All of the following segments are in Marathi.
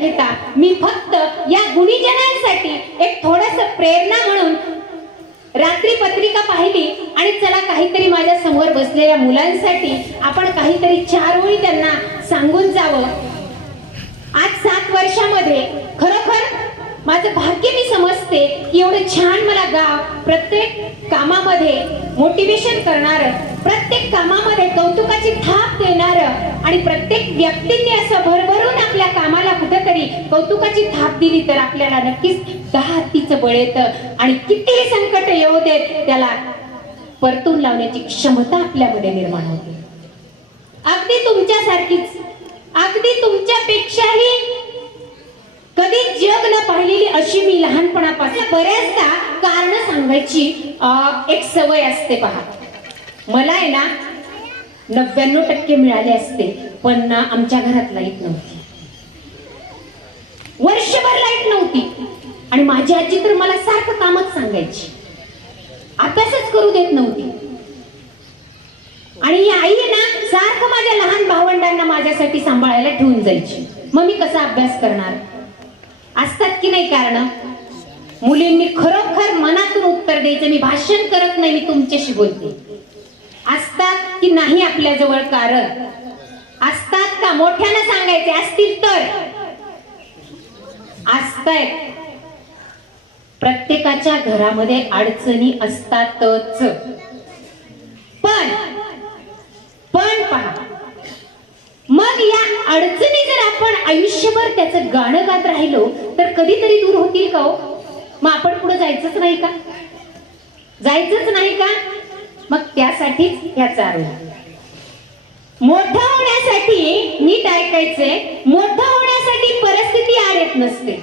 घेता. मी फक्त या गुणीजनांसाठी एक थोडस प्रेरणा म्हणून रात्री पत्रिका पाहिली आणि चला काहीतरी माझ्यासमोर बसलेल्या मुलांसाठी आपण काहीतरी चार ओळी त्यांना सांगून जावं. आज सात वर्षामध्ये खरोखर माझं भाग्य मी समजते की एवढं छान मला गाव प्रत्येक कामामध्ये मोटिवेशन करणारं प्रत्येक कामामध्ये कौतुकाची थाप देणार आणि प्रत्येक व्यक्तींनी असं भरभरून आपल्या कामाला कुठेतरी कौतुकाची थाप दिली तर आपल्याला नक्कीच दहा हत्तीचं बळ येतं आणि कितीही संकट येऊ देत त्याला परतून लावण्याची क्षमता आपल्यामध्ये निर्माण होते. अगदी तुमच्यासारखीच अगदी तुमच्यापेक्षाही कधी जग न पाहिलेली अशी मी लहानपणापासून बऱ्याचदा कारण सांगायची एक सवय असते पहा. मला आहे ना नव्याण्णव टक्के मिळाले असते पण ना आमच्या घरात लाइट नव्हती. वर्षभर लाइट नव्हती. आणि माझी आजी तर मला सारखं कामच सांगायची. अभ्यासच करू देत नव्हती. आणि ही आई आहे ना सारखं माझ्या लहान भावंडांना माझ्यासाठी सांभाळायला ठेवून जायची. मग मी कसा अभ्यास करणार? असतात की नाही कारण? मुलींनी खरोखर मनातून उत्तर द्यायचं मी भाषण करत नाही मी तुमच्याशी बोलते. असतात की नाही आपल्या जवळ कारण? असतात का? मोठ्यानं सांगायचे असतील तर. असतय. प्रत्येकाच्या घरामध्ये अडचणी असतातच. पण पण पहा. मग या अडचणी जर आपण आयुष्यभर त्याचं गाणं गात राहिलो तर कधीतरी दूर होतील का हो? मग आपण पुढे जायचंच नाही का? जायचंच नाही का? मग त्यासाठीच ह्याचा आरोप मोठं होण्यासाठी नीट ऐकायचंय मोठं होण्यासाठी परिस्थिती आड येत नसते.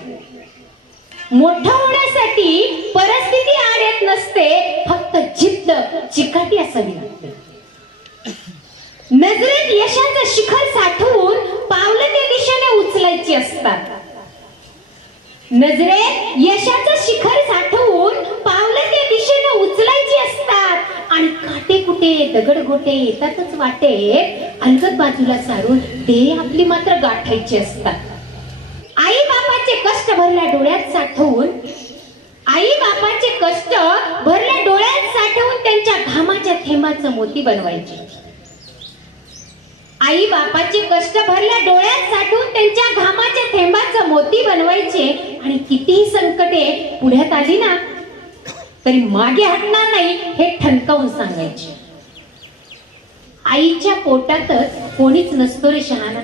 मोठं होण्यासाठी परिस्थिती आड येत नसते फक्त जिद्द चिकाटी असावी लागते. नजरेत यशाचं शिखर साठवून पावलं त्या दिशेने उचलायची असतात. नजरेत यशाचं शिखर साठवून पावलं त्या दिशेने उचलायची असतात. आणि काटे कुठे दगड गोटे येतातच वाटे. अलगद बाजूला सारून ते आपली मात्र गाठायची असतात. आई बापाचे कष्ट भरल्या डोळ्यात साठवून आई बापाचे कष्ट भरल्या डोळ्यात साठवून त्यांच्या घामाच्या थेंबाचं मोती बनवायचे. आई बापाचे कष्ट भरल्या डोळ्यात साठवून त्यांच्या घामाच्या थेंबाचं मोती बनवायचे आणि कितीही संकटे पुढ्यात आली ना तरी मागे हटणार नाही हे ठणकावून सांगायचे. आईच्या पोटातच कोणीच नसतो रे शहाणा.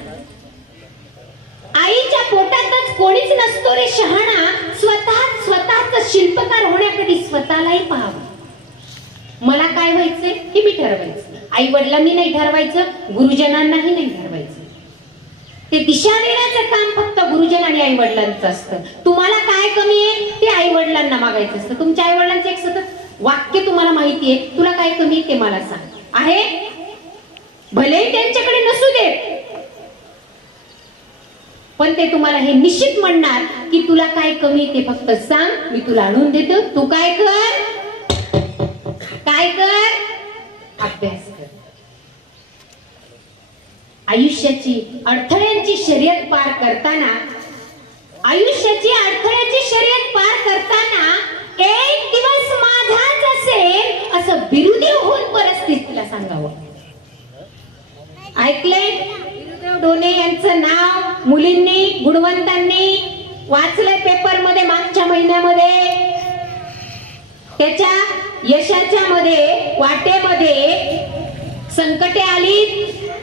आईच्या पोटातच कोणीच नसतो रे शहाणा. स्वतः स्वतःच शिल्पकार होण्याकडे स्वतःलाही पाहावं. मला काय व्हायचंय? हे मी ठरवायचं. आई वडिलांनी नाही ठरवायचं गुरुजनांनाही नाही ठरवायचं. ते दिशा देण्याचं काम फक्त गुरुजन आणि आई वडिलांचं असतं. तुम्हाला काय कमी आहे? आई वडिलांना मागायचं असतं. तुमच्या आई वडिलांचं एक सतत वाक्य तुम्हाला माहिती आहे. तुला काय कमी ते मला सांग. आहे? भले त्यांच्याकडे नसू देत पण ते तुम्हाला हे निश्चित म्हणणार की तुला काय कमी ते फक्त सांग. मी तुला आणून देतो. तू काय कर? काय कर? अभ्यास कर. आयुष्याची अडथळ्यांची शर्यत पार करताना आयुष्याची अडथळ्याची शर्यत पार करताना एक दिवस माझाच असेल असं बिरुदी होऊन परिस्थितीला सांगावं. ऐकलंय? बिरुदेव डोने यांचं नाव मुलींनी गुणवंतांनी वाचलंय पेपरमध्ये मागच्या महिन्यामध्ये. त्याच्या यशाच्या मध्ये वाटेमध्ये संकटे आली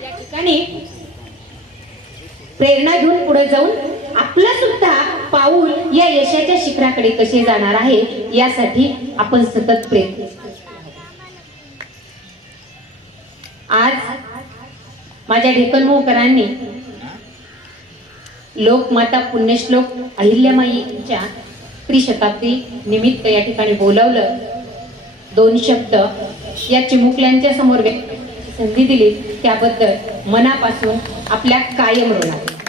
या ठिकाणी प्रेरणा घेऊन पुढे जाऊन आपलं सुद्धा पाऊल या यशाच्या शिखराकडे कसे जाणार आहे यासाठी आपण सतत प्रयत्न आज माझ्या ढेकनमोकरांनी लोकमाता पुण्यश्लोक अहिल्यामाईच्या त्रिशताब्दी निमित्त या ठिकाणी बोलवलं. दोन शब्द या चिमुकल्यांच्या समोर व्यक्त संधी दिली त्याबद्दल मनापासून आपल्या कायम ऋणात